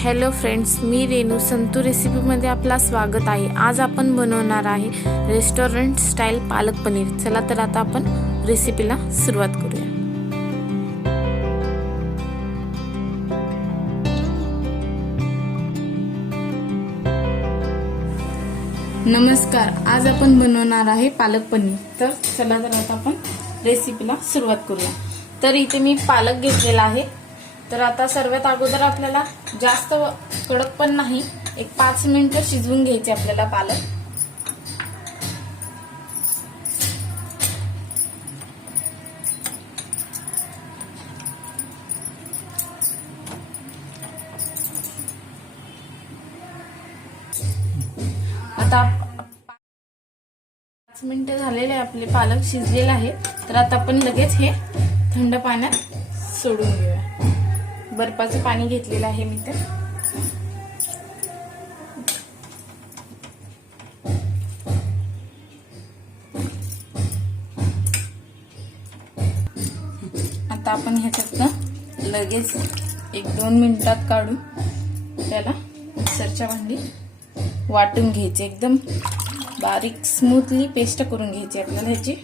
Hello friends, मी रेनू संतू रेसिपीमध्ये आपला स्वागत आहे। आज आपण बनवणार आहे रेस्टॉरंट स्टाईल पालक पनीर। चला तर आता आपण रेसिपीला सुरुवात करूया। नमस्कार, आज आपण बनवणार आहे पालक पनीर। तर चला तर आता आपण रेसिपीला सुरुवात करूया। तर इथे मी पालक घेतलेला आहे। तर आता सर्वात अगोदर आपल्याला जास्त कडक पण नाही, एक 5 मिनिटं शिजवून घ्यायचे आपल्याला पालक। आता 5 मिनिटं झालेले आपले पालक शिजलेले आहे। तर आता आपण लगेच हे थंड पाण्यात सोडून घेऊया। बर्फाचं पाणी घेतलेलं आहे मी तर। आता आपण ह्याच्यात लगेच 1-2 मिनिटात काढून त्याला मिक्सरच्या भांडीत वाटून घ्यायचे। एकदम बारीक स्मूथली पेस्ट करून घ्यायची आपल्याला ह्याची।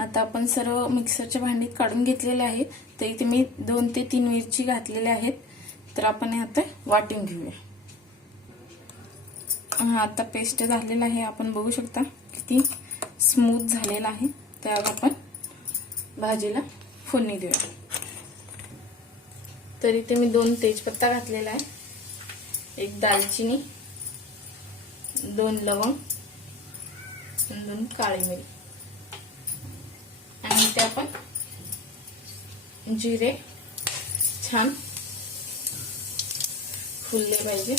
आता आपण सर्व मिक्सरच्या भांडीत काढून घेतलेले आहे। तर इथे मी 2 ते 3 मिरची घातलेल्या आहेत। तर आपण हे आता वाटून घेऊया। आता पेस्ट झालेला आहे, आपण बघू शकता किती स्मूथ झालेला आहे। त्यावर आपण भाजीला फोडणी देऊया। तर इथे मी 2 तेजपत्ता घातलेला आहे, 1 दालचिनी, 2 लवंग, 2 काळी मिरी आणि इथे आपण जिरे छान फुलले पाहिजे।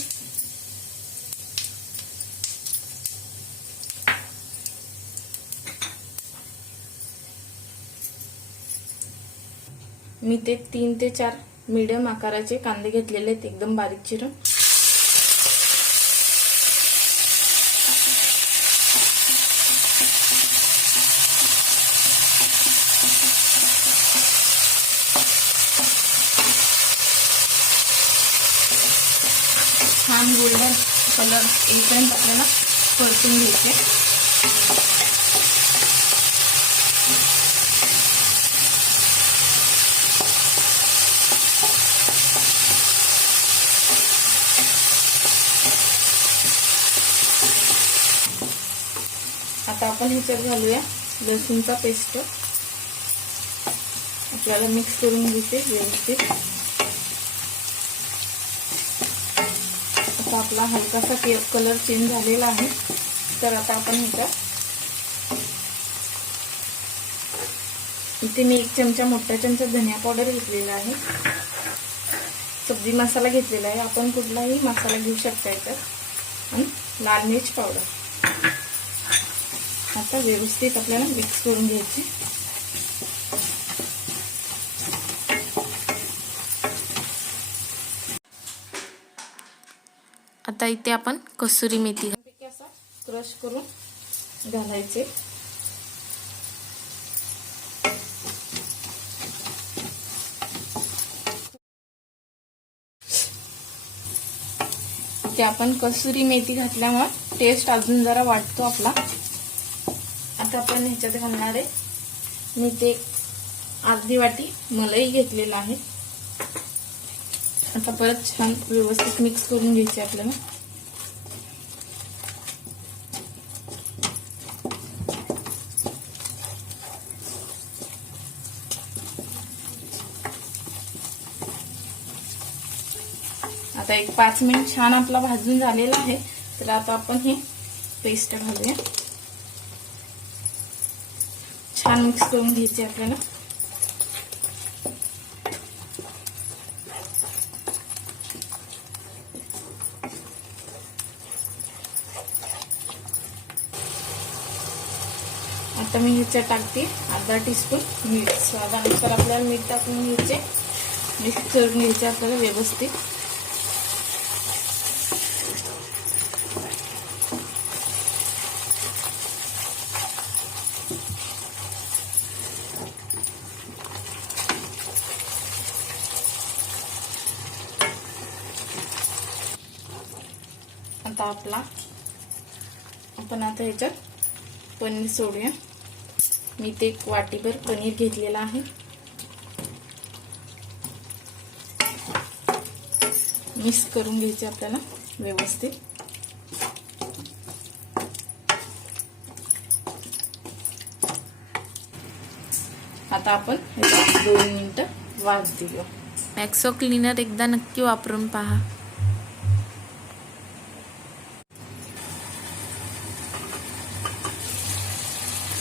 मी ते 3 ते 4 मीडियम आकाराचे कांदे घेतलेले आहेत, एकदम बारीक चिरून। छान गोल्डन कलर येईपर्यंत आपल्याला परतून घ्यायचे। आता आपण ह्याच्यात घालूया लसूणचा पेस्ट। आपल्याला मिक्स करून घ्यायचे व्यवस्थित। आता आपला हलकासा कलर चेंज झालेला आहे। तर आता आपण ह्याच्यात इथे मी 1 चमचा मोठा चमचा धनिया पावडर घेतलेला आहे, सब्जी मसाला घेतलेला आहे, आपण कुठलाही मसाला घेऊ शकता याच्यात, आणि लाल मिर्च पावडर। आता व्यवस्थित आपल्याला मिक्स करून घ्यायचे। आता इथे आपण कसुरी मेथी असा क्रश करून घालायचे। इथे आपण कसुरी मेथी घातल्यामुळे टेस्ट अजून जरा वाढतो आपला। आता आपण ह्याच्यात घालणार आहे, मी ते अर्धी वाटी मलाई घेतलेला आहे। आता परत छान व्यवस्थित मिक्स करून घ्यायचे आपल्याला। आता एक 5 मिनिट छान आपला भाजून झालेला आहे। तर आता आपण हे पेस्ट घालूया, छान मिक्स करून घ्यायचे आपल्याला। आता मी ह्याच्यात टाकते अर्धा टीस्पून मीठ। स्वादानुसार आपल्याला मीठ टाकून घ्यायचे, मिक्स करून घ्यायचे आपल्याला व्यवस्थित। आता आपण ह्याच्यात पनीर सोडूया. मी ते एक वाटीभर पनीर घेतलेला आहे. मिक्स करून घ्यायचे आपल्याला व्यवस्थित. आता आपण 2 मिनिटं वाफ देऊया. मॅक्सो क्लीनर एकदा नक्की वापरून पहा.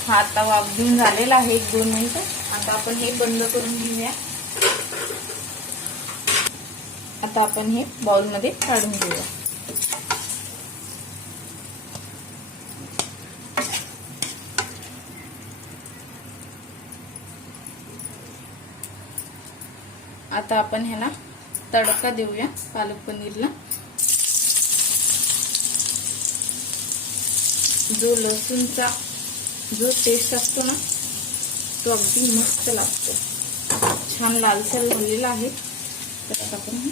हा आता वाफ देऊन झालेला आहे 1-2 मिनिटं. आता आपण हे बंद करून घेऊया. आता आपण हे बाउलमध्ये काढून घेऊया. आता आपण ह्याला तडका देऊया पालक पनीरला. जो लसूणचा जो टेस्ट असतो ना तो अगदी मस्त लागतो. छान लालसर झालेला आहे. तर आता आपण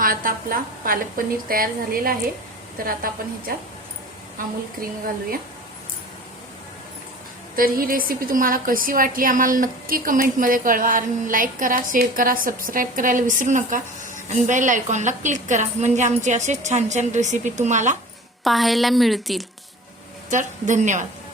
आता आपला पालक पनीर तयार झालेला आहे. तर आता आपण ह्याच्यात अमूल क्रीम घालूया. तर ही रेसिपी तुम्हाला कशी वाटली आम्हाला नक्की कमेंटमध्ये कळवा. आणि लाईक करा, शेअर करा, सबस्क्राईब करायला विसरू नका. आणि बेल आयकॉनला क्लिक करा म्हणजे आमचे असे छान छान रेसिपी तुम्हाला पाहायला मिळतील. तर धन्यवाद.